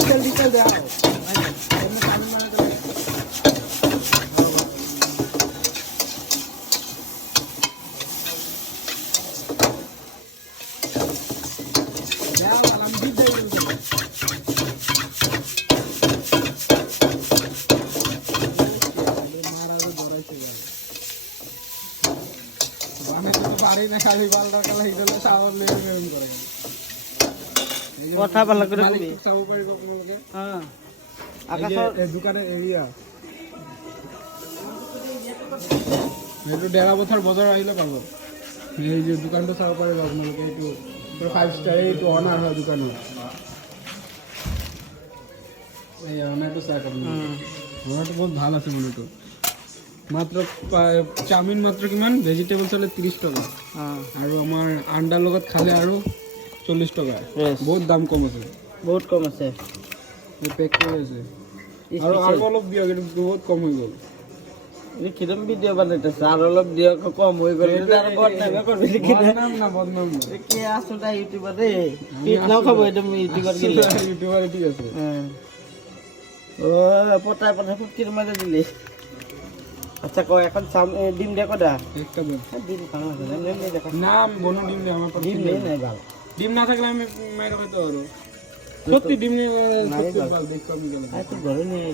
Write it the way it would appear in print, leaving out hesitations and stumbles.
style দাও কথা ভালো করে কবি হ্যাঁ আকাশের দোকানে এরিয়া একটু ডেরা বছর বজার আইলে পাবো এই যে দোকানটা চাব পারে আপনাদেরকে একটু 5 স্টার একটু অনার হয় দোকানে এই আমরা তো চা করব ওটা বহুত ভালো আছে মনে তো মাত্র চাউমিন মাত্র কিমান ভেজিটেবল চলে 30 টাকা আর আমার আন্ডার লগত খালে আর 40 টাকা বহুত দাম কম আছে বহুত কম আছে এই প্যাক করে আছে আর অলপ দিয়া কিন্তু বহুত কম হয়ে গেল এই কিরম ভিডিও বানাইতেছ আর অলপ দিয়া কম হয়ে গেল আর বদনাম করবি কি বদনাম না কে আসলে ইউটিউবার রে পিট নাও খাবো এটা ইউটিউবার গিয়ে ইউটিউবার ঠিক আছে হ্যাঁ ও পটায় পটায় ফুটকির মাঝে দিলি আচ্ছা কো এখন ডিম দেখো দা একটা দিন ডিম খাওয়া আছে নেই দেখো না বনো ডিম দে আমার ডিম নেই নাই ভালো ডিম না থাকলে আমি মেরে হয়তো আরো সত্যি ডিম নেই সত্যি ভালো দেখো আমি গেল আই তো ঘরে নেই